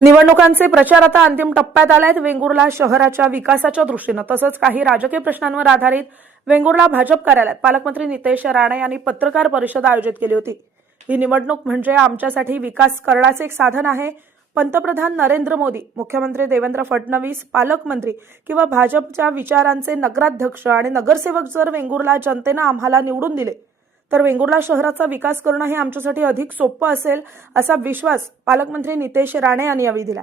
निवडणुकांचे प्रचार आता अंतिम टप्प्यात आलायत। वेंगुर्ला शहराच्या विकासाच्या दृष्टीने तसंच काही राजकीय प्रश्नांवर आधारित वेंगुर्ला भाजप कार्यालयात पालकमंत्री नितेश राणे यांनी पत्रकार परिषद आयोजित केली होती। ही निवडणूक म्हणजे आमच्यासाठी विकास करण्याचे एक साधन आहे। पंतप्रधान नरेंद्र मोदी, मुख्यमंत्री देवेंद्र फडणवीस, पालकमंत्री किंवा भाजपच्या विचारांचे नगराध्यक्ष आणि नगरसेवक जर वेंगुर्ला जनतेने आम्हाला निवडून दिले तर वेंगुर्ला शहराचा विकास करणं हे आमच्यासाठी अधिक सोपं असेल असा विश्वास पालकमंत्री नितेश राणे यांनी यावेळी दिला।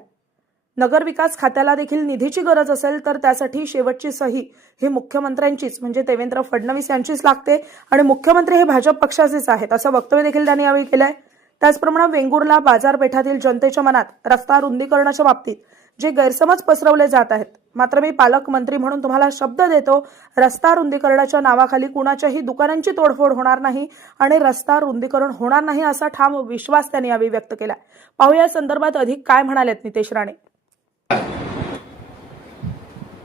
नगर विकास खात्याला देखील निधीची गरज असेल तर त्यासाठी शेवटची सही ही मुख्यमंत्र्यांचीच म्हणजे देवेंद्र फडणवीस यांचीच लागते आणि मुख्यमंत्री हे भाजप पक्षाचेच आहेत असं वक्तव्य देखील त्यांनी यावेळी केलंय। त्याचप्रमाणे वेंगुर्ला बाजारपेठातील जनतेच्या मनात रस्ता रुंदीकरणाच्या बाबतीत जे गैरसमज पसरवले जात आहेत, मात्र मी पालकमंत्री म्हणून तुम्हाला शब्द देतो, रस्ता रुंदीकरणाच्या नावाखाली कुणाच्याही दुकानांची तोडफोड होणार नाही आणि रस्ता रुंदीकरण होणार नाही असा ठाम विश्वास त्यांनी यावेळी व्यक्त केला। पाहूया या संदर्भात अधिक काय म्हणालेत नितेश राणे।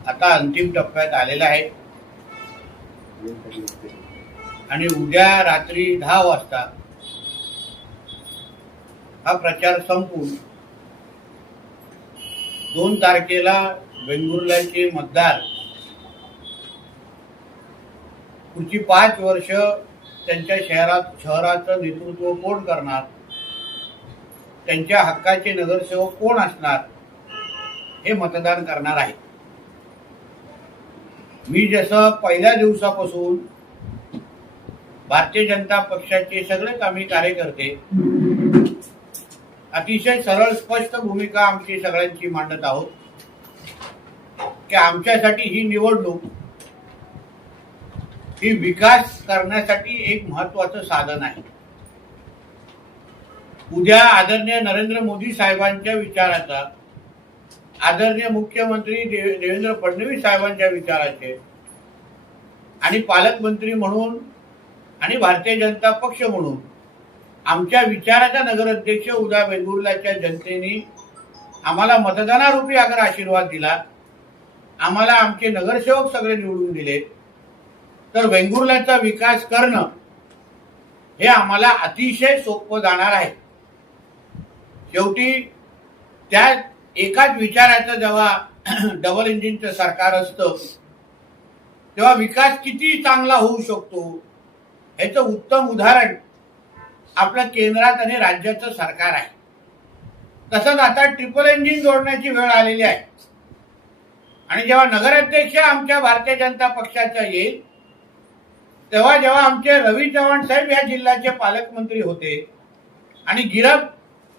आता अंतिम टप्प्यात आलेला आहे आणि उद्या रात्री 10 वाजता हा प्रचार संपून 2 तारखेला वेंगुर्ल्याचे मतदार पुढची 5 वर्ष त्यांच्या शहराचं नेतृत्व कोण करणार, त्यांच्या हक्काचे नगरसेवक कोण असणार हे मतदान करणार आहे। मी जसं पहिल्या दिवसापासून भारतीय जनता पक्षाचे सगळेच आम्ही कार्यकर्ते अतिशय सरळ स्पष्ट भूमिका आमची सगळ्यांची मांडत आहोत की आमच्यासाठी ही निवडणूक ही विकास करण्यासाठी एक महत्त्वाचं साधन आहे। उद्या आदरणीय नरेंद्र मोदी साहेबांच्या विचाराचा, आदरणीय मुख्यमंत्री देवेंद्र फडणवीस साहेबांच्या विचाराचे आणि पालकमंत्री म्हणून आणि भारतीय जनता पक्ष म्हणून आमच्या विचाराचा नगराध्यक्ष उद्या वेंगुर्ल्याच्या जनतेने आम्हाला मतदानारूपी अगर आशीर्वाद दिला, आम्हाला आमचे नगरसेवक सगळे निवडून दिले तर वेंगुर्ल्याचा विकास करणं हे आम्हाला अतिशय सोपं जाणार आहे। शेवटी त्या एकाच विचाराचं जेव्हा डबल इंजिनचं सरकार असतं तेव्हा विकास किती चांगला होऊ शकतो ह्याचं उत्तम उदाहरण आपल्या केंद्रात आणि राज्याचं सरकार आहे। तसंच आता ट्रिपल इंजिन जोडण्याची वेळ आलेली आहे आणि जेव्हा नगराध्यक्ष आमच्या भारतीय जनता पक्षाचा येईल तेव्हा जेव्हा आमचे रवी चव्हाण साहेब या जिल्ह्याचे पालकमंत्री होते आणि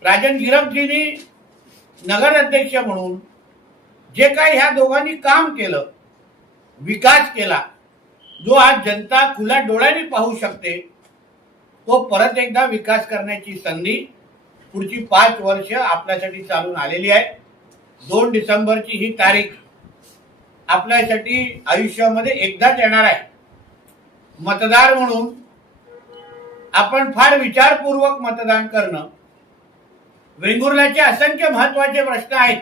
राजन गिरपजींनी नगराध्यक्ष म्हणून जे काही ह्या दोघांनी काम केलं, विकास केला, जो आज जनता खुल्या डोळ्यांनी पाहू शकते, तो परत एकदा विकास करण्याची संधी पुढची 5 वर्ष आपल्यासाठी चालून आलेली आहे। 2 डिसेंबरची ही तारीख आपल्यासाठी आयुष्यामध्ये एकदाच येणार आहे। मतदार म्हणून आपण फार विचारपूर्वक मतदान करणं। वेंगुर्ल्याचे असंख्य महत्त्वाचे प्रश्न आहेत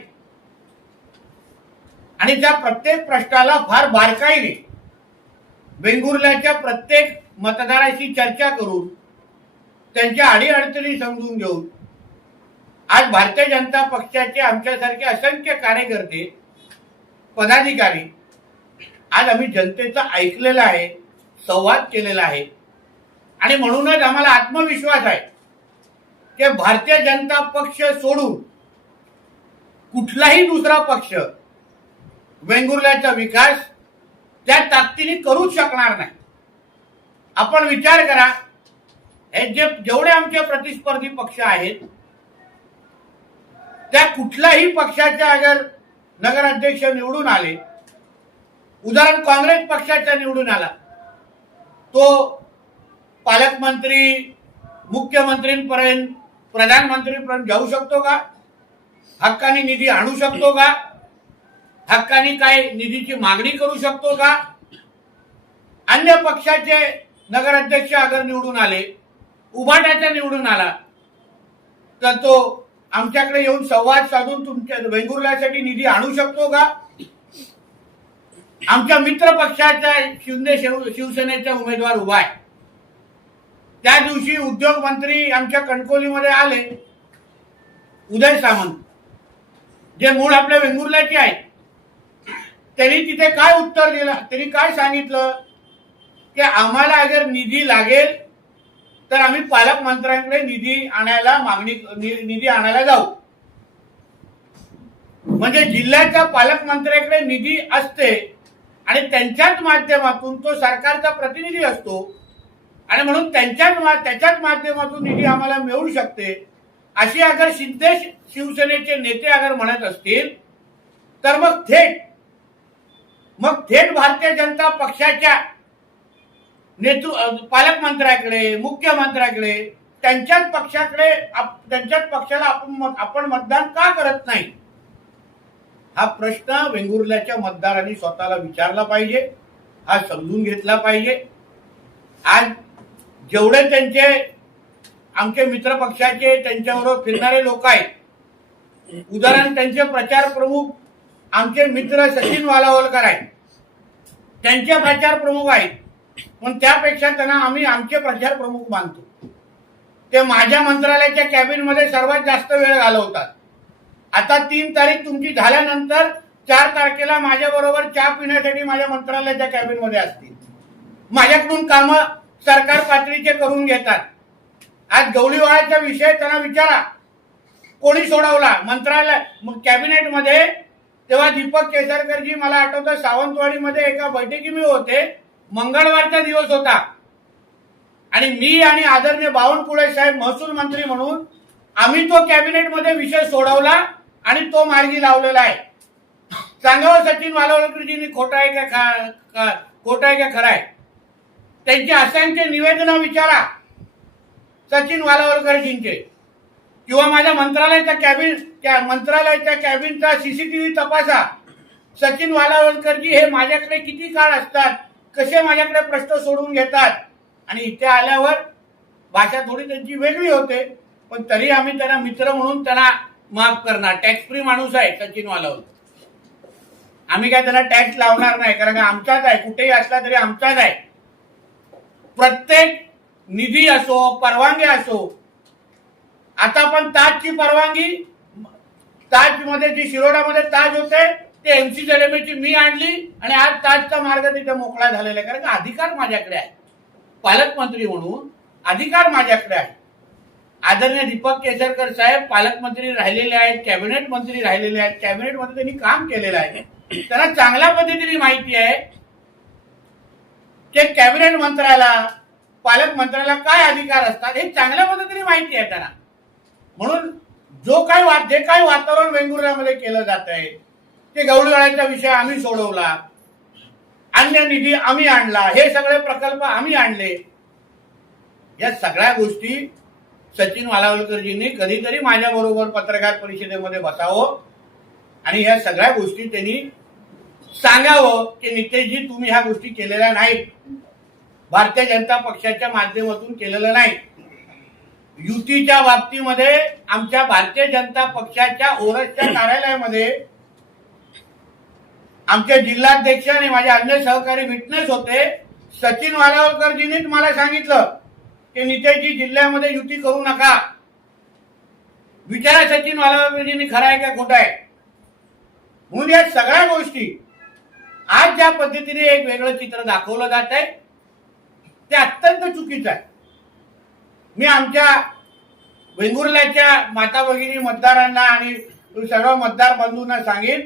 आणि त्या प्रत्येक प्रश्नाला फार बारकाईने वेंगुर्ल्याच्या प्रत्येक मतदाराशी चर्चा करून त्यांच्या अडीअडचणी समजून घेऊन आज भारतीय जनता पक्षाचे आमच्यासारखे असंख्य कार्यकर्ते, पदाधिकारी आज आम्ही जनतेचा ऐकलेला आहे, संवाद केलेला आहे आणि म्हणूनच आम्हाला आत्मविश्वास आहे की भारतीय जनता पक्ष सोडून कुठलाही दुसरा पक्ष वेंगुर्ल्याचा विकास त्या ताकदीने करूच शकणार नाही। आपण विचार करा, हे जेवढे आमचे प्रतिस्पर्धी पक्ष आहेत त्या कुठल्याही पक्षाच्या अगर नगराध्यक्ष निवडून आले, उदाहरण काँग्रेस पक्षाचा निवडून आला, तो पालकमंत्री मुख्यमंत्रींपर्यंत प्रधानमंत्रीपर्यंत जाऊ शकतो का? हक्काने निधी आणू शकतो का? हक्काने काय निधीची मागणी करू शकतो का? अन्य पक्षाचे नगराध्यक्ष अगर निवडून आले, उभाट्याचा निवडून आला तर तो आमच्याकडे येऊन संवाद साधून तुमच्या वेंगुर्ल्यासाठी निधी आणू शकतो का? आमच्या मित्र पक्षाचा शिवसेनेचा उमेदवार उभा आहे, त्या दिवशी उद्योग मंत्री आमच्या कणकोलीमध्ये आले, उदय सामंत, जे मूळ आपल्या वेंगुर्ल्याचे आहेत, त्यांनी तिथे काय उत्तर दिलं, त्यांनी काय सांगितलं की आम्हाला अगर निधी लागेल तर आम्ही पालकमंत्र्यांकडे निधी आणायला जाऊ. म्हणजे जिल्ह्याच्या पालकमंत्र्याकडे निधी असते आणि त्यांच्याच माध्यमातून तो सरकारचा प्रतिनिधी असतो आणि म्हणून त्याच्याच माध्यमातून निधी आम्हाला मिळू शकते अशी अगर सिद्धेश शिवसेनेचे नेते अगर म्हणत असतील तर मग थेट भारतीय जनता पक्षाच्या पालकमंत्र्याकडे, मुख्यमंत्र्याकडे, त्यांच्याच पक्षाला आपण मतदान का करत नाही, हा प्रश्न वेंगुर्ल्याच्या मतदारांनी स्वतःला विचारला पाहिजे, हा समजून घेतला पाहिजे. आज जेवढे आमचे मित्र पक्षाचे त्यांच्याबरोबर फिरणारे लोक आहेत, उदाहरण त्यांचे प्रचार प्रमुख आमचे मित्र सचिन वालावलकर आहेत, त्यांचे प्रचार प्रमुख आहेत, पण त्यापेक्षा त्यांना आम्ही आमचे प्रचार प्रमुख मानतो. ते माझ्या मंत्रालयाच्या कॅबिनमध्ये सर्वात जास्त वेळ घालवतात. आता 3 तारीख तुमची झाल्यानंतर 4 तारखेला माझ्या बरोबर चहा पिण्यासाठी माझ्या मंत्रालयाच्या कॅबिनमध्ये असतील. माझ्याकडून कामं सरकार पातळीचे करून घेतात. आज गवळीवाळाचा विषय त्यांना विचारा, कोणी सोडवला मंत्रालय कॅबिनेटमध्ये. तेव्हा दीपक केसरकरजी, मला आठवतं सावंतवाडीमध्ये एका बैठकी मी होते, मंगळवारचा दिवस होता आणि मी आणि आदरणीय बावनकुळे साहेब महसूल मंत्री म्हणून आम्ही तो कॅबिनेटमध्ये विषय सोडवला आणि तो मार्गी लावलेला आहे. सांगावं सचिन वालावलकरजींनी खोटं आहे का खरं आहे. त्यांची असंख्य निवेदनं विचारा सचिन वालावलकरजींचे, किंवा माझ्या मंत्रालयाच्या कॅबिनचा सीसीटीव्ही तपासा. सचिन वालावलकरजी हे माझ्याकडे किती काळ असतात, कसे माझ्याकडे प्रश्न सोडून घेतात आणि इथे आल्यावर भाषा थोडी त्यांची वेगळी होते, पण तरी आम्ही त्यांना मित्र म्हणून त्यांना माफ करणार. टॅक्स फ्री माणूस आहे सचिन वालावलकर, आम्ही काय त्याला टॅक्स लावणार नाही, कारण का आमचाच आहे, कुठेही असला तरी आमचाच आहे. प्रत्येक निधी असो, परवानगी असो, आता पण ताजची परवानगी, ताजमध्ये जी शिरोडामध्ये ताज होते ते MCZMA मी आणली आणि आज ताजचा मार्ग तिथे मोकळा झालेला आहे, कारण का अधिकार माझ्याकडे आहे. पालकमंत्री म्हणून अधिकार माझ्याकडे आहे. आदरणीय दीपक केसरकर साहेब पालकमंत्री राहिलेले आहेत, कॅबिनेट मंत्री राहिलेले आहेत, कॅबिनेटमध्ये त्यांनी काम केलेलं आहे. त्यांना चांगल्या पद्धतीने माहिती आहे की कॅबिनेट मंत्र्याला, पालकमंत्र्याला काय अधिकार असतात, हे चांगल्या पद्धतीने माहिती आहे त्यांना. म्हणून जे काही वातावरण वेंगुर्ल्यामध्ये केलं जात आहे, ते गवळीवाळ्याचा विषय आम्ही सोडवला, अन्य निधी आम्ही आणला, हे सगळे प्रकल्प आम्ही आणले, या सगळ्या गोष्टी सचिन वालावलकरजींनी कधीतरी माझ्या बरोबर पत्रकार परिषदेमध्ये बसावं आणि या सगळ्या गोष्टी त्यांनी सांगावं की नितेशजी तुम्ही ह्या गोष्टी केलेल्या नाहीत, भारतीय जनता पक्षाच्या माध्यमातून केलेलं नाही. युतीच्या बाबतीमध्ये आमच्या भारतीय जनता पक्षाच्या ओरसच्या कार्यालयामध्ये आमचे जिल्हाध्यक्ष आणि माझे अन्य सहकारी विटनेस होते. सचिन वालावलकरजींनीच मला सांगितलं की नितेशजी जिल्ह्यामध्ये युती करू नका. विचारा सचिन वालावलकरजींनी खरं आहे का खोटं आहे. म्हणून या सगळ्या गोष्टी आज ज्या पद्धतीने एक वेगळं चित्र दाखवलं जात आहे ते अत्यंत चुकीचं आहे. मी आमच्या वेंगुर्ल्याच्या माता भगिनी मतदारांना आणि सर्व मतदार बंधूंना सांगेन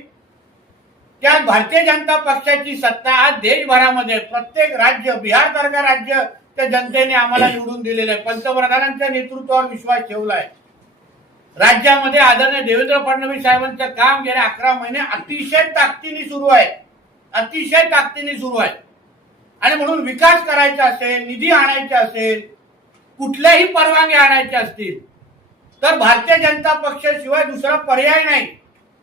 की आज भारतीय जनता पक्षाची सत्ता आज देशभरामध्ये प्रत्येक राज्य, बिहार सारखं राज्य त्या जनतेने आम्हाला निवडून दिलेलं आहे. पंतप्रधानांच्या नेतृत्वावर विश्वास ठेवला आहे. राज्यामध्ये आदरणीय देवेंद्र फडणवीस साहेबांचं काम गेल्या 11 महिने अतिशय ताकदीने सुरू आहे, अतिशय ताकदीने सुरू आहे. आणि म्हणून विकास करायचा असेल, निधी आणायचा असेल, कुठल्याही परवानगी आणायच्या असतील तर भारतीय जनता पक्षाशिवाय दुसरा पर्याय नाही.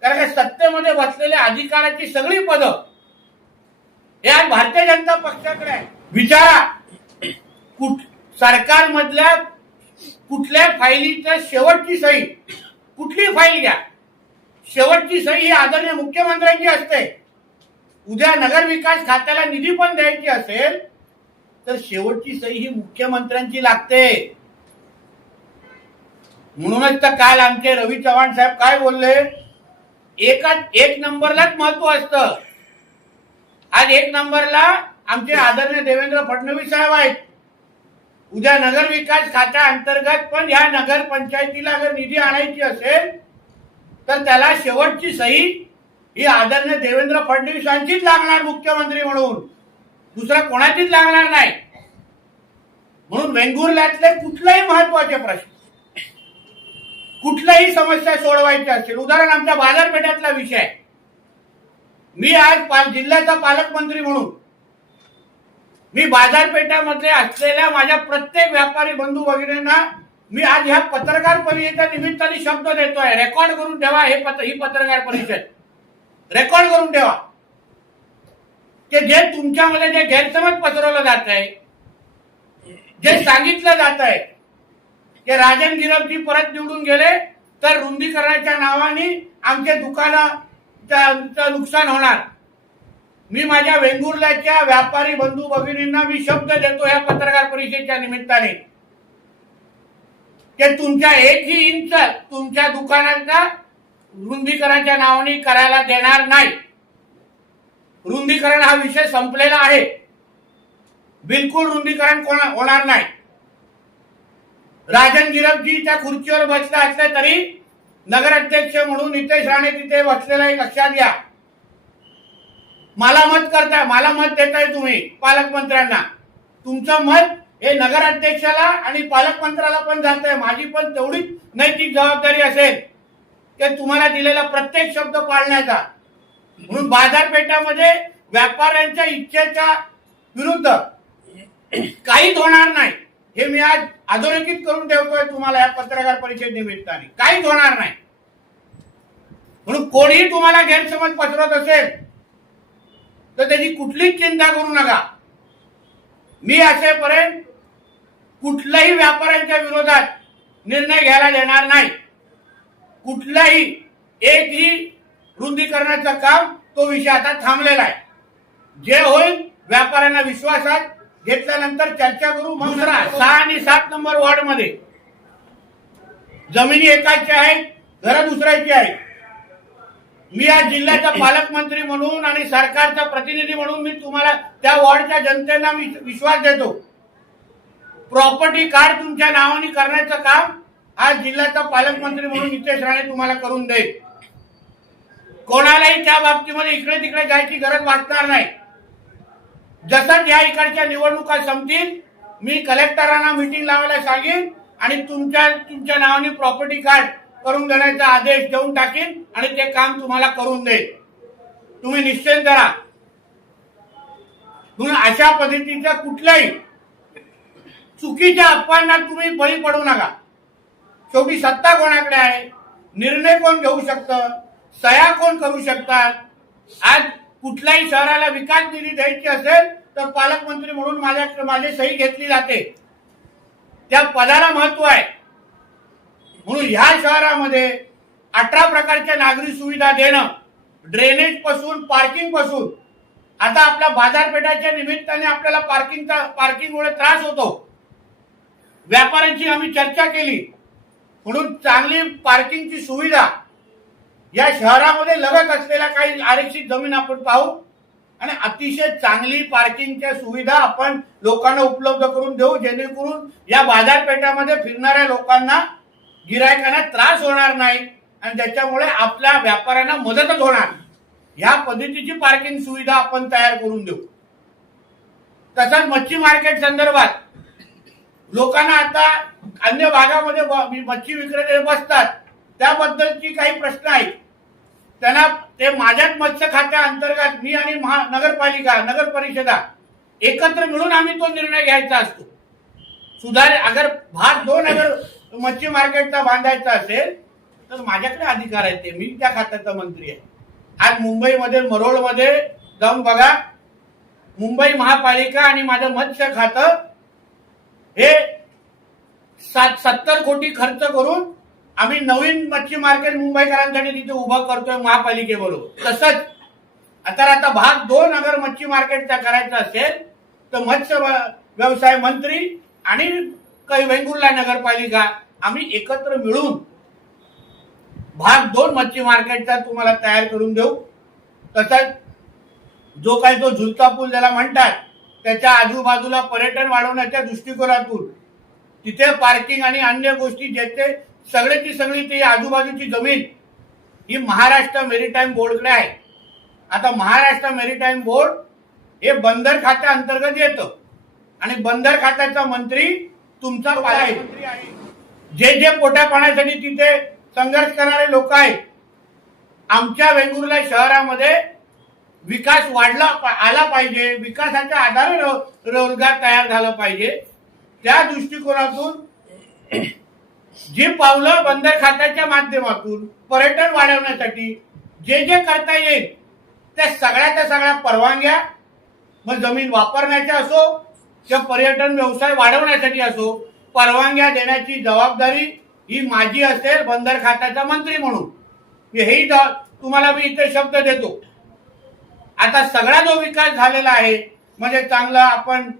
कारण सत्तेमध्ये बसलेल्या अधिकाराची सगळी पदं हे आज भारतीय जनता पक्षाकडे आहे. विचारा सरकारमधल्या कुठल्या फाईलीचं शेवटची सही, कुठली फाईल घ्या, शेवटची सही ही आदरणीय मुख्यमंत्र्यांची असते. उद्या नगर विकास खात्याला निधी पण द्यायची असेल तर शेवटची सही ही मुख्यमंत्र्यांची लागते. म्हणूनच तर काल आमचे रवी चव्हाण साहेब काय बोलले, एक नंबरलाच महत्व असतं. आज एक नंबरला आमचे आदरणीय देवेंद्र फडणवीस साहेब आहेत. उद्या नगर विकास खात्या अंतर्गत पण या नगर पंचायतीला जर निधी आणायची असेल तर त्याला शेवटची सही ही आदरणीय देवेंद्र फडणवीसांचीच लागणार मुख्यमंत्री म्हणून, दुसरा कोणाचीच लागणार नाही. म्हणून वेंगुर्ल्यातले कुठलेही महत्वाचे प्रश्न, कुठल्याही समस्या सोडवायची असेल, उदाहरण आमच्या बाजारपेठातला विषय, मी आज जिल्ह्याचा पालकमंत्री म्हणून मी बाजारपेठामध्ये असलेल्या माझ्या प्रत्येक व्यापारी बंधू भगिनींना मी आज ह्या पत्रकार परिषदेच्या निमित्ताने शब्द देतोय, रेकॉर्ड करून ठेवा. ही पत्रकार परिषद रेकॉर्ड करून ठेवा की जे तुमच्यामध्ये जे गैरसमज पसरवलं जात आहे, जे सांगितलं जात आहे की राजन गिरपजी परत निवडून गेले तर रुंदीकरणाच्या नावाने आमचे दुकानाचं नुकसान होणार. मी माझ्या वेंगुर्ल्याच्या व्यापारी बंधू भगिनींना मी शब्द देतो या पत्रकार परिषदेच्या निमित्ताने की तुमच्या एकही इंच तुमच्या दुकानाचा रुंदीकरणाच्या नावाने करायला देणार नाही. रुंदीकरण हा विषय संपलेला आहे. बिलकुल रुंदीकरण होणार नाही. राजन गिरपजी त्या खुर्चीवर बसले असले तरी नगराध्यक्ष म्हणून नितेश राणे तिथे बसलेला हे लक्षात घ्या. मला मत देताय तुम्ही पालकमंत्र्यांना. तुमचं मत हे नगराध्यक्षाला आणि पालकमंत्र्याला पण जात आहे. माझी पण तेवढीच नैतिक जबाबदारी असेल की तुम्हाला दिलेला प्रत्येक शब्द पाळण्याचा. म्हणून बाजारपेठामध्ये व्यापाऱ्यांच्या इच्छेच्या विरुद्ध काहीच होणार नाही हे मी आज अधोरेखित करून ठेवतोय तुम्हाला या पत्रकार परिषद निमित्ताने. काहीच होणार नाही. म्हणून कोणीही तुम्हाला गैरसमज पसरवत असेल तर त्याची कुठलीच चिंता करू नका. मी असेपर्यंत कुठल्याही व्यापाऱ्यांच्या विरोधात निर्णय घ्यायला देणार नाही. कुठलाही एकही रुंदीकरणाचं काम तो विषय आता थांबलेला आहे. जे होईल व्यापाऱ्यांना विश्वासात घेतल्यानंतर चर्चा करू. मग 6 आणि 7 नंबर वॉर्ड मध्ये जमिनी एकाच्या आहेत, घरं दुसऱ्याची आहेत. मी आज जिल्ह्याचा पालकमंत्री म्हणून आणि सरकारचा प्रतिनिधी म्हणून मी तुम्हाला त्या वॉर्डच्या जनतेला मी विश्वास देतो. प्रॉपर्टी कार्ड तुमच्या नावाने करण्याचं काम आज जिल्ह्याचा पालकमंत्री म्हणून नितेश राणे तुम्हाला करून देईल. कोणालाही त्या बाबतीमध्ये इकडे तिकडे जायची गरज वाटणार नाही. जसं या इकडच्या निवडणुका संपतील मी कलेक्टरांना मीटिंग लावायला सांगेन आणि तुमच्या नावाने प्रॉपर्टी कार्ड करून देण्याचा आदेश देऊन टाकीन आणि ते काम तुम्हाला करून देईल. तुम्ही निश्चिंत करा. म्हणून अशा पद्धतीच्या कुठल्याही चुकीच्या अफवांना तुम्ही बळी पडू नका. शेवटी सत्ता कोणाकडे आहे, निर्णय कोण घेऊ शकतं, सह्या कोण करू शकतात. आज कुठल्याही शहराला विकास निधी द्यायची असेल तर पालकमंत्री म्हणून माझी सही घेतली जाते. त्या पदाला महत्व आहे. म्हणून ह्या शहरामध्ये 18 प्रकारच्या नागरी सुविधा देणं, ड्रेनेज पासून पार्किंग पासून, आता आपल्या बाजारपेठाच्या निमित्ताने आपल्याला पार्किंगमुळे त्रास होतो. व्यापाऱ्यांची आम्ही चर्चा केली. म्हणून चांगली पार्किंगची सुविधा या शहरामध्ये लगत असलेल्या काही आरक्षित जमीन आपण पाहू आणि अतिशय चांगली पार्किंगच्या सुविधा आपण लोकांना उपलब्ध करून देऊ, जेणेकरून या बाजारपेठामध्ये फिरणाऱ्या लोकांना, गिरायकांना त्रास होणार नाही आणि त्याच्यामुळे आपल्या व्यापाऱ्यांना मदतच होणार. ह्या पद्धतीची पार्किंग सुविधा आपण तयार करून देऊ. तसंच मच्छी मार्केट संदर्भात लोकांना आता अन्य भागामध्ये मच्छी विक्रेते बसतात, त्याबद्दलची काही प्रश्न आहेत. त्यांना ते माझ्याच मत्स्य खात्या अंतर्गत मी आणि नगरपालिका, नगर परिषदा एकत्र मिळून आम्ही तो निर्णय घ्यायचा असतो. अगर भाग 2 अगर मच्छी मार्केटचा बांधायचा असेल तर माझ्याकडे अधिकार आहे. ते मी त्या खात्याचा मंत्री आहे. आज मुंबईमध्ये मरोळमध्ये जाऊन बघा. मुंबई महापालिका आणि माझं मत्स्य खातं हे 70 कोटी खर्च करून आम्ही नवीन मच्छी मार्केट मुंबईकरांसाठी तिथे उभं करतोय महापालिकेबरोबर. तसंच आता भाग 2 अगर मच्छी मार्केटचा करायचा असेल तर मत्स्य व्यवसाय मंत्री आणि वेंगुर्ला नगरपालिका आम्ही एकत्र मिळून भाग 2 मच्छी मार्केटचा तुम्हाला तयार करून देऊ. तसंच जो काही तो झुलता पूल ज्याला म्हणतात त्याच्या आजूबाजूला पर्यटन वाढवण्याच्या दृष्टिकोनातून तिथे पार्किंग आणि अन्य गोष्टी ज्याचे सगळ्याची सगळी ती आजूबाजूची जमीन ही महाराष्ट्र मेरीटाईम बोर्डकडे आहे. आता महाराष्ट्र मेरीटाईम बोर्ड हे बंदर खात्या अंतर्गत येतं आणि बंदर खात्याचा मंत्री तुमचा पालकमंत्री आहे. जे जे पोटा पाण्यासाठी तिथे संघर्ष करणारे लोक आहेत, आमच्या वेंगुर्ला शहरामध्ये विकास आला पाहिजे, विकासाच्या आधारे रोजगार तयार झाला पाहिजे, त्या दृष्टिकोनातून जी पावलं बंदर खात्याच्या माध्यमातून पर्यटन वाढवण्यासाठी जे जे करता येईल त्या सगळ्याच्या सगळ्या परवानग्या, मग जमीन वापरण्याच्या असो किंवा पर्यटन व्यवसाय वाढवण्यासाठी असो, परवानग्या देण्याची जबाबदारी ही माझी असेल बंदर खात्याचा मंत्री म्हणून. हेही तुम्हाला मी इथे शब्द देतो. आता सगळा जो विकास झालेला आहे म्हणजे चांगला आपण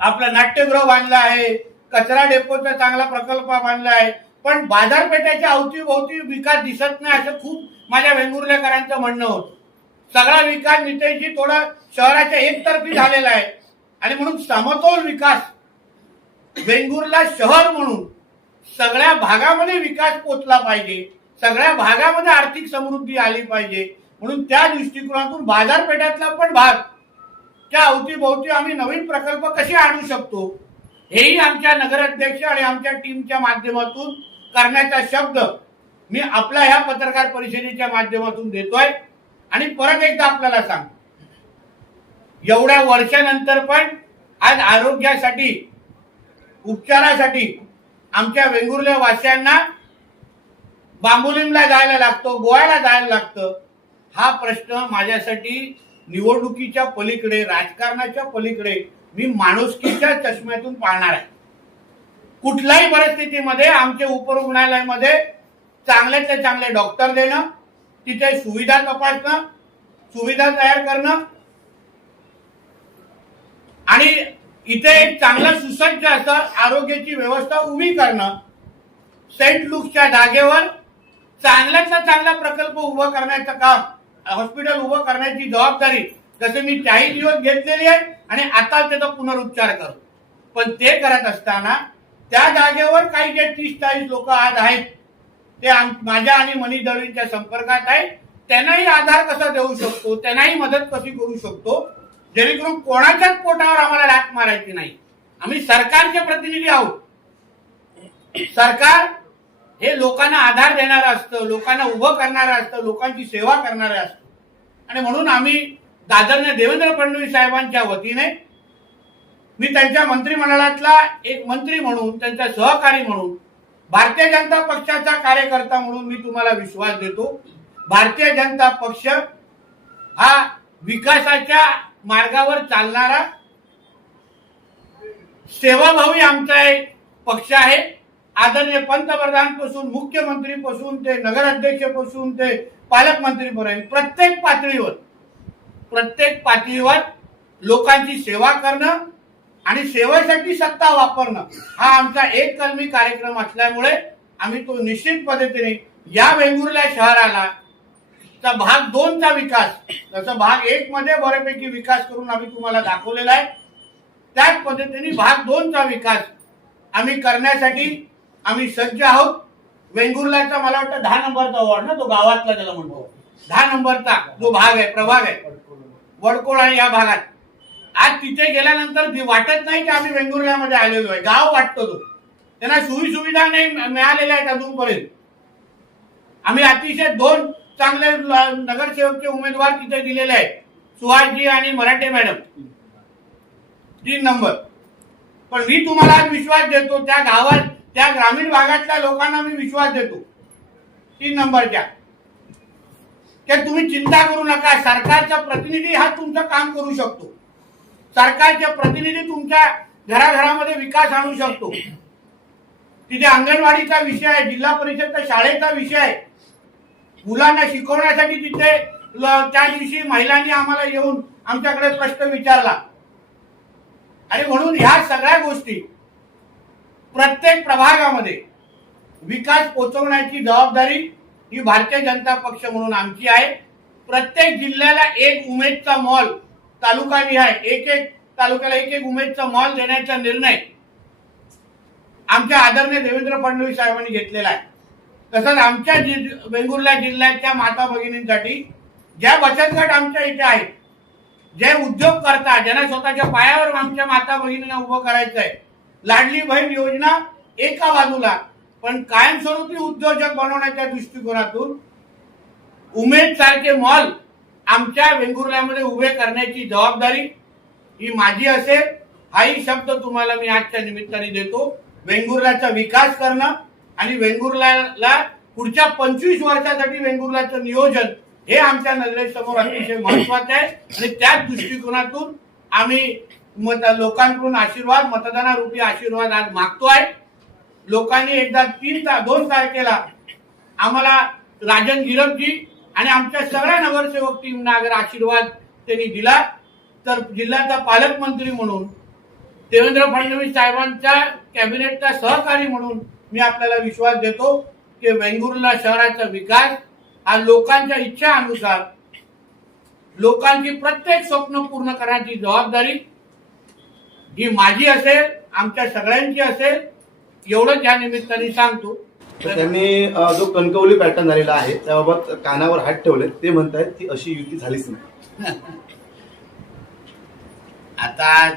आपलं नाट्यगृह बांधलं आहे, कचरा डेपोचा चांगला प्रकल्प बांधला आहे, पण बाजारपेठेच्या अवतीभोवती विकास दिसत नाही असं खूप माझ्या वेंगुर्लेकरांचं म्हणणं होतं. सगळा विकास नितेशजी थोडा शहराच्या एकतर्फी झालेला आहे आणि म्हणून समतोल विकास वेंगुर्ला शहर म्हणून सगळ्या भागामध्ये विकास पोचला पाहिजे, सगळ्या भागामध्ये आर्थिक समृद्धी आली पाहिजे. म्हणून त्या दृष्टिकोनातून बाजारपेठातला पण भाग त्या अवतीभोवती आम्ही नवीन प्रकल्प कसे आणू शकतो हेही आमच्या नगराध्यक्ष आणि आमच्या टीमच्या माध्यमातून करण्याचा शब्द मी आपल्या ह्या पत्रकार परिषदेच्या माध्यमातून देतोय. आणि परत एकदा आपल्याला सांग, एवढ्या वर्षानंतर पण आज आरोग्यासाठी उपचारासाठी आमच्या वेंगुर्ले वासियांना बांबोलीमला जायला लागतो, गोव्याला जायला लागतं. हा प्रश्न माझ्यासाठी निवडणुकीच्या पलीकडे, राजकारणाच्या पलीकडे मी माणुसकीच्या चष्म्यातून पाहणार आहे. कुठल्याही परिस्थितीमध्ये आमचे उपरुग्णालयामध्ये चांगल्यातले चांगले डॉक्टर देणं, तिथे सुविधा तपासणं, सुविधा तयार करणं आणि इथे एक चांगलं सुसज्ज असं आरोग्याची व्यवस्था उभी करणं, सेंट लुकच्या जागेवर चांगल्यातला चांगला प्रकल्प उभा करण्याचं काम, हॉस्पिटल उभं करण्याची जबाबदारी जसे मी 40 दिवस घेतलेली आहे आणि आता त्याचा पुनरुच्चार करतो. पण ते करत असताना त्या जागेवर काही जे 30-40 लोक आज आहेत ते माझ्या आणि मनीष दळवींच्या संपर्कात आहेत. त्यांनाही आधार कसा देऊ शकतो, त्यांनाही मदत कशी करू शकतो, जेणेकरून कोणाच्याच पोटावर आम्हाला लाथ मारायची नाही. आम्ही सरकारचे प्रतिनिधी आहोत. सरकार हे लोकांना आधार देणारं असतं, लोकांना उभं करणारं असतं, लोकांची सेवा करणारं असतं. आणि म्हणून आम्ही आदरणीय देवेंद्र फडणवीस साहेबांच्या वतीने मी त्यांच्या मंत्रिमंडळातला एक मंत्री म्हणून, त्यांचा सहकारी म्हणून, भारतीय जनता पक्षाचा कार्यकर्ता म्हणून मी तुम्हाला विश्वास देतो. भारतीय जनता पक्ष हा विकासाच्या मार्गावर चालणारा सेवाभावी आमचा एक पक्ष आहे. आदरणीय पंतप्रधानपासून, मुख्यमंत्रीपासून ते नगराध्यक्षपासून ते पालकमंत्रीपर्यंत प्रत्येक पातळीवर लोकांची सेवा करणं आणि सेवेसाठी सत्ता वापरणं हा आमचा एक कलमी कार्यक्रम असल्यामुळे आम्ही तो निश्चित पद्धतीने या वेंगुर्ला शहराला भाग 2चा विकास, जसं भाग 1 मध्ये बऱ्यापैकी विकास करून आम्ही तुम्हाला दाखवलेला आहे, त्याच पद्धतीने भाग 2चा विकास आम्ही करण्यासाठी आम्ही सज्ज आहोत. वेंगुर्लाचा मला वाटतं 10 नंबरचा वॉर्ड ना, तो गावातला त्याला म्हणतो, 10 नंबरचा जो भाग आहे, प्रभाग आहे वडकोळ आणि या भागात, आज तिथे गेल्यानंतर वाटत नाही की आम्ही वेंगुर्ल्यामध्ये आलेलो आहे. गाव वाटतो तो. त्यांना सुविधा नाही मिळालेल्या आहेत अजूनपर्यंत. आम्ही अतिशय 2 चांगले नगरसेवकचे उमेदवार तिथे दिलेले आहेत, सुहासजी आणि मराठे मॅडम 3 नंबर. पण मी तुम्हाला आज विश्वास देतो, त्या गावात, त्या ग्रामीण भागातल्या लोकांना मी विश्वास देतो 3 नंबरच्या, की तुम्ही चिंता करू नका, सरकारचा प्रतिनिधी हा तुमचं काम करू शकतो. सरकारचे प्रतिनिधी तुमच्या घराघरामध्ये विकास आणू शकतो. तिथे अंगणवाडीचा विषय आहे, जिल्हा परिषदच्या शाळेचा विषय आहे, मुलांना शिकवण्यासाठी तिथे त्या दिवशी महिलांनी आम्हाला येऊन आमच्याकडे प्रश्न विचारला. आणि म्हणून ह्या सगळ्या गोष्टी प्रत्येक प्रभागामध्ये विकास पोहोचवण्याची जबाबदारी ही भारतीय जनता पक्ष म्हणून आमची आहे. प्रत्येक जिल्ह्याला एक उमेदचा मॉल तालुकानिहाय एक तालुक्याला एक उमेदचा मॉल देण्याचा निर्णय आमच्या आदरणीय देवेंद्र फडणवीस साहेबांनी घेतलेला आहे. तसंच आमच्या वेंगुर्ला जिल्ह्याच्या माता भगिनींसाठी ज्या बचत गट आमच्या इथे आहेत, जे उद्योग करतात, ज्यांना स्वतःच्या पायावर आमच्या माता भगिनींना उभं करायचं आहे, लाडली बहीण योजना एका बाजूला, पण कायमस्वरूपी उद्योजक बनवण्याच्या दृष्टिकोनातून उमेद सारखे मॉल आमच्या वेंगुर्ल्यामध्ये उभे करण्याची जबाबदारी ही माझी असेल. हाही शब्द तुम्हाला मी आजच्या निमित्ताने देतो. वेंगुर्ल्याचा विकास करणं आणि वेंगुर्ल्याला पुढच्या 25 वर्षासाठी वेंगुर्ल्याचं नियोजन हे आमच्या नजरेसमोर अतिशय महत्वाचं आहे. आणि त्याच दृष्टिकोनातून आम्ही लोकांकडून आशीर्वाद, मतदानारूपी आशीर्वाद आज मागतोय. लोकांनी एकदा 2 तारखेला आम्हाला राजन गिरपजी आणि आमच्या सगळ्या नगरसेवक टीमना अगर आशीर्वाद त्यांनी दिला तर जिल्ह्याचा पालकमंत्री म्हणून, देवेंद्र फडणवीस साहेबांच्या कॅबिनेटचा सहकारी म्हणून मी आपल्याला विश्वास देतो की वेंगुर्ला शहराचा विकास हा लोकांच्या इच्छा अनुसार, लोकांची प्रत्येक स्वप्न पूर्ण करण्याची जबाबदारी ही माझी असेल, आमच्या सगळ्यांची असेल. एवढंच या निमित्ताने सांगतो. त्यांनी जो कणकवली पॅटर्न झालेला आहे त्याबाबत कानावर हात ठेवले, ते म्हणतायत की अशी युती झालीच नाही. आता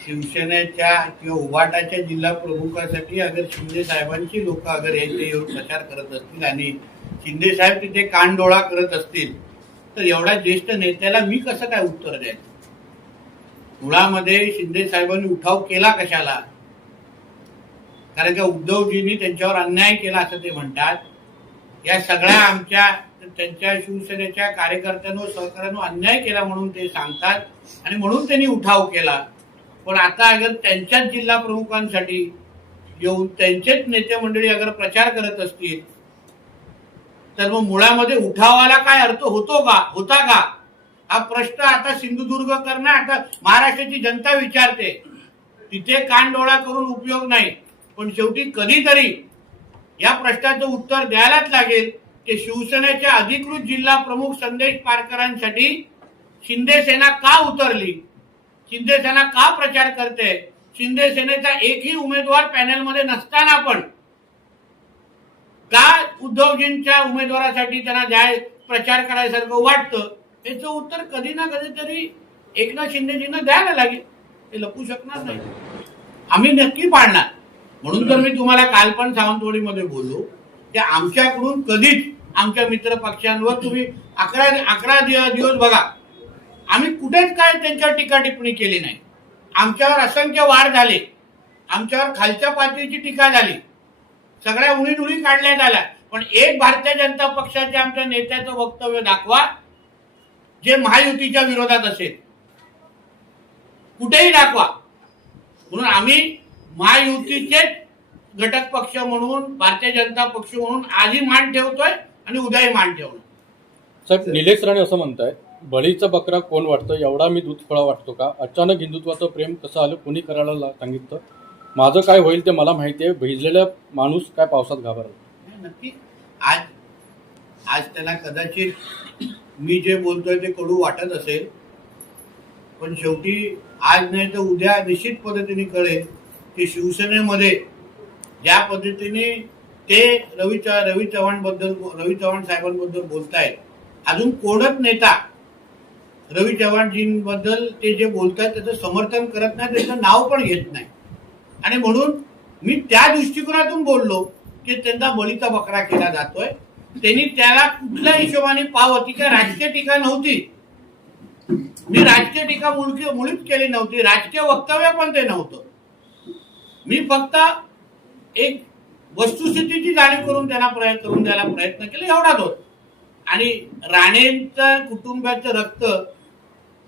शिवसेनेच्या किंवा उभाटाच्या जिल्हा प्रमुखासाठी अगर शिंदे साहेबांची लोक अगर यायचे येऊन प्रचार करत असतील आणि शिंदे साहेब तिथे कानडोळा करत असतील तर एवढ्या ज्येष्ठ नेत्याला मी कसं काय उत्तर द्यायचं? मुळामध्ये शिंदे साहेबांनी उठाव केला कशाला? कारण का उद्धवजींनी त्यांच्यावर अन्याय केला असं ते म्हणतात. या सगळ्या आमच्या त्यांच्या शिवसेनेच्या कार्यकर्त्यांवर, सहकार्यांवर अन्याय केला म्हणून ते सांगतात आणि म्हणून त्यांनी उठाव केला. पण आता अगर त्यांच्याच जिल्हा प्रमुखांसाठी येऊन त्यांचेच नेते मंडळी अगर प्रचार करत असतील तर मग मुळामध्ये उठावाला काय अर्थ होता का? हा प्रश्न आता सिंधुदुर्ग करणं, आता महाराष्ट्राची जनता विचारते. तिथे कानडोळा करून उपयोग नाही. पण शेवटी कधीतरी या प्रश्नाचं उत्तर द्यायलाच लागेल की शिवसेनेच्या अधिकृत जिल्हा प्रमुख संदेश पारकरांसाठी शिंदे सेना का उतरली, शिंदे सेना का प्रचार करते, शिंदे सेनेचा एकही उमेदवार पॅनलमध्ये नसताना पण का उद्धवजींच्या उमेदवारासाठी त्यांना प्रचार करायसारखं वाटतं, याचं उत्तर कधी ना कधीतरी एकनाथ शिंदेजींना द्यायला लागेल. ते लपू शकणार नाही. आम्ही नक्की पाळणार. म्हणून तर मी तुम्हाला काल पण सावंतवाडीमध्ये बोललो की आमच्याकडून कधीच आमच्या मित्र पक्षांवर तुम्ही 11 दिवस बघा, आम्ही कुठेच काय त्यांच्यावर टीका टिप्पणी केली नाही. आमच्यावर असंख्य वार झाले, आमच्यावर खालच्या पातळीची टीका झाली, सगळ्या उणीधुळी काढण्यात आल्या. पण एक भारतीय जनता पक्षाच्या आमच्या नेत्याचं वक्तव्य दाखवा जे महायुतीच्या विरोधात असेल, कुठेही दाखवा. म्हणून आम्ही महायुतीचे घटक पक्ष म्हणून, भारतीय जनता पक्ष म्हणून आजही मान ठेवतोय आणि उद्याही मान ठेवणार. साहेब, निलेश राणे असं म्हणतायत, बळीचा बकरा कोण वाटतं, एवढा मी दूध फळा वाटतो का? अचानक हिंदुत्वाचं प्रेम कसं आलं, कोणी करायला सांगितलं? माझं काय होईल ते मला माहिती आहे. भिजलेला माणूस काय पावसात घाबरला? नक्की आज त्यांना कदाचित मी जे बोलतोय ते कडू वाटत असेल, पण शेवटी आज नाही तर उद्या निश्चित पद्धतीने कळेल की शिवसेनेमध्ये ज्या पद्धतीने ते रवी चव्हाण साहेबांबद्दल बोलतायत, अजून कोणच नेता रवी चव्हाणजींबद्दल ते जे बोलतायत त्याचं समर्थन करत नाही, त्याचं नाव पण घेत नाही. आणि म्हणून मी त्या दृष्टिकोनातून बोललो की त्यांचा बळीचा बकरा केला जातोय. त्यांनी त्याला कुठल्या हिशोबाने पावती, काय राजकीय टीका नव्हती. मी राजकीय टीका मुळीच केली नव्हती, राजकीय वक्तव्य पण ते नव्हतं. मी फक्त एक वस्तुस्थितीची जाणीव करून द्यायला प्रयत्न केला, एवढाच होत. आणि राणेंच्या कुटुंबाचं रक्त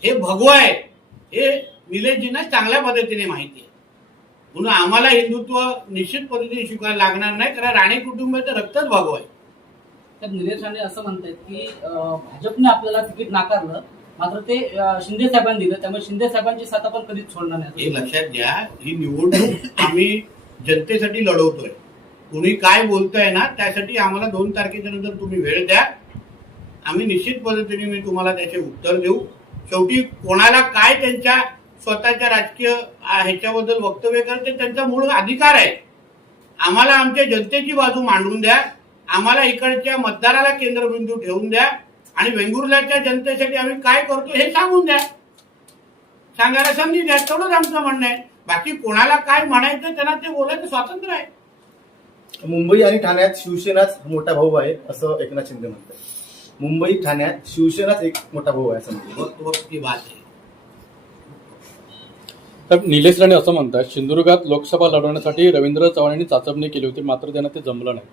हे भगवं आहे हे निलेशजींना चांगल्या पद्धतीने माहिती आहे. म्हणून आम्हाला हिंदुत्व निश्चित पद्धतीने स्वीकारायला लागणार नाही, कारण राणे कुटुंबाचं रक्तच भगवं आहे. तर निलेश राणे असं म्हणतात की भाजपने आपल्याला तिकीट नाकारलं, मात्र ते शिंदे साहेबांनी दिलं, त्यामुळे शिंदे साहेबांची साथ आपण कधीच सोडणार नाही. हे लक्षात घ्या, ही निवडणूक आम्ही जनतेसाठी लढवतोय. कुणी काय बोलतंय ना त्यासाठी आम्हाला 2 तारखेच्या नंतर तुम्ही वेळ द्या. आम्ही निश्चित पद्धतीने मी तुम्हाला त्याचे उत्तर देऊ. शेवटी कोणाला काय त्यांच्या स्वतःच्या राजकीय ह्याच्याबद्दल वक्तव्य करते त्यांचा मूळ अधिकार आहे. आम्हाला आमच्या जनतेची बाजू मांडून द्या. आम्हाला इकडच्या मतदाराला केंद्रबिंदू ठेवून द्या आणि वेंगुर्ल्याच्या जनतेसाठी आम्ही काय करतो हे सांगून द्या. सांगायला संधी द्या. तेवढंच आमचं म्हणणं आहे. बाकी कोणाला काय म्हणायचं त्यांना ते बोलायचं स्वातंत्र्य आहे. मुंबई आणि ठाण्यात शिवसेनाच मोठा भाऊ आहे असं एकनाथ शिंदे म्हणतात. मुंबई ठाण्यात शिवसेनाच एक मोठा भाऊ आहे असं म्हणतात. वक्त की बात आहे. तर निलेश राणे असं म्हणतात सिंधुदुर्गात लोकसभा लढवण्यासाठी रवींद्र चव्हाण यांनी चाचपणी केली होती, मात्र त्यांना ते जमलं नाही.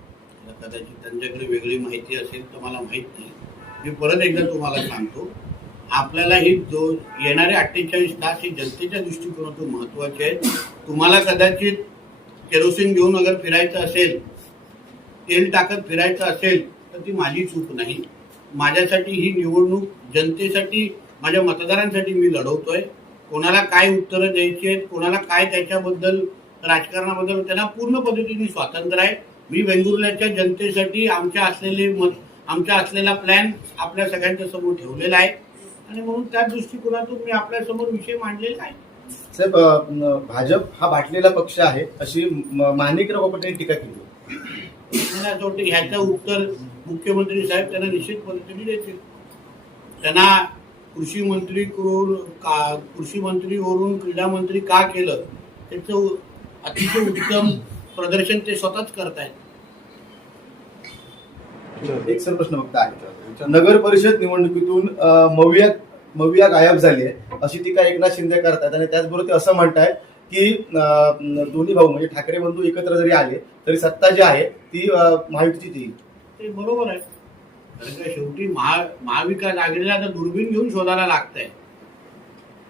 कदाचित त्यांच्याकडे वेगळी माहिती असेल तर मला माहित नाही. मी परत एकदा तुम्हाला सांगतो, आपल्याला ही जो येणारे 48 तास ही जनतेच्या दृष्टिकोनातून महत्वाचे आहेत. तुम्हाला कदाचित केरोसिन घेऊन अगर फिरायचं असेल, तेल टाकत फिरायचं असेल तर ती माझी चूक नाही. माझ्यासाठी ही निवडणूक जनतेसाठी, माझ्या मतदारांसाठी मी लढवतोय. कोणाला काय उत्तरं द्यायची आहेत, कोणाला काय त्याच्याबद्दल राजकारणाबद्दल त्यांना पूर्ण पद्धतीने स्वातंत्र्य आहे. मी वेंगुर्ल्याच्या जनतेसाठी आमच्या असलेला प्लॅन आपल्या सगळ्यांच्या समोर ठेवलेला आहे आणि म्हणून त्या दृष्टिकोनातून मी आपल्या समोर विषय मांडलेला आहे. साहेब, भाजप हा बाटलेला पक्ष आहे अशी माणिकराव कोकाटे यांनी टीका केली. मला असं वाटतं ह्याचं उत्तर मुख्यमंत्री साहेब त्यांना निश्चित पद्धतीने देतील. त्यांना कृषी मंत्रीवरून क्रीडा मंत्री का केलं त्याचं अतिशय उत्तम प्रदर्शन ते स्वतःच करतायत. एक सर प्रश्न फक्त आहे. नगर परिषद निवडणुकीतून मविया गायब झाली आहे अशी टीका एकनाथ शिंदे करतात आणि त्याचबरोबर ते असं म्हणतायत की दोन्ही भाऊ म्हणजे ठाकरे बंधू एकत्र जरी आले तरी सत्ता जी आहे ती महायुतीचीच येईल. ते बरोबर आहे. कारण का शेवटी महाविकास आघाडीला तर दुर्बीण घेऊन शोधायला लागतंय.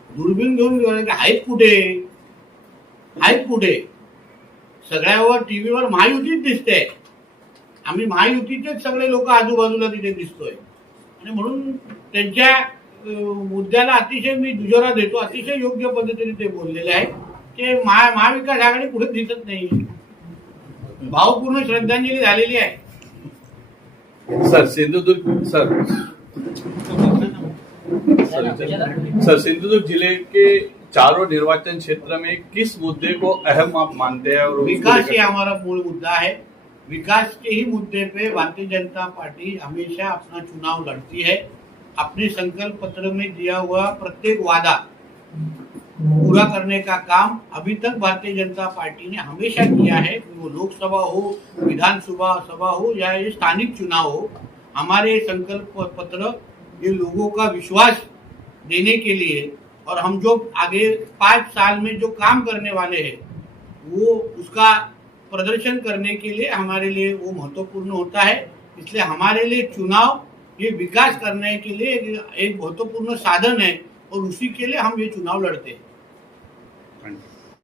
दुर्बीण घेऊन आहेत कुठे सगळ्यावर टीव्हीवर महायुतीच दिसते. आम्ही महायुतीचेच सगळे लोक आजूबाजूला तिथे दिसतोय आणि म्हणून त्यांच्या मुद्द्याला अतिशय मी दुजोरा देतो. अतिशय योग्य पद्धतीने ते बोललेले आहे. ते महाविकास आघाडी कुठे दिसत नाही. भावपूर्ण श्रद्धांजली झालेली आहे. सर सिंधुदुर्ग जिले के चारों निर्वाचन क्षेत्र में किस मुद्दे को अहम आप मानते हैं? और विकास ही हमारा मूल मुद्दा है. विकास के ही मुद्दे पे भारतीय जनता पार्टी हमेशा अपना चुनाव लड़ती है. अपने संकल्प पत्र में दिया हुआ प्रत्येक वादा पूरा करने का काम अभी तक भारतीय जनता पार्टी ने हमेशा किया है. वो लोकसभा हो, विधानसभा सभा हो या ये स्थानिक चुनाव हो, हमारे संकल्प पत्र ये लोगों का विश्वास देने के लिए और हम जो आगे 5 साल में जो काम करने वाले हैं वो उसका प्रदर्शन करने के लिए हमारे लिए वो महत्वपूर्ण होता है. इसलिए हमारे लिए चुनाव ये विकास करने के लिए एक महत्वपूर्ण साधन है और उसी के लिए हम ये चुनाव लड़ते हैं.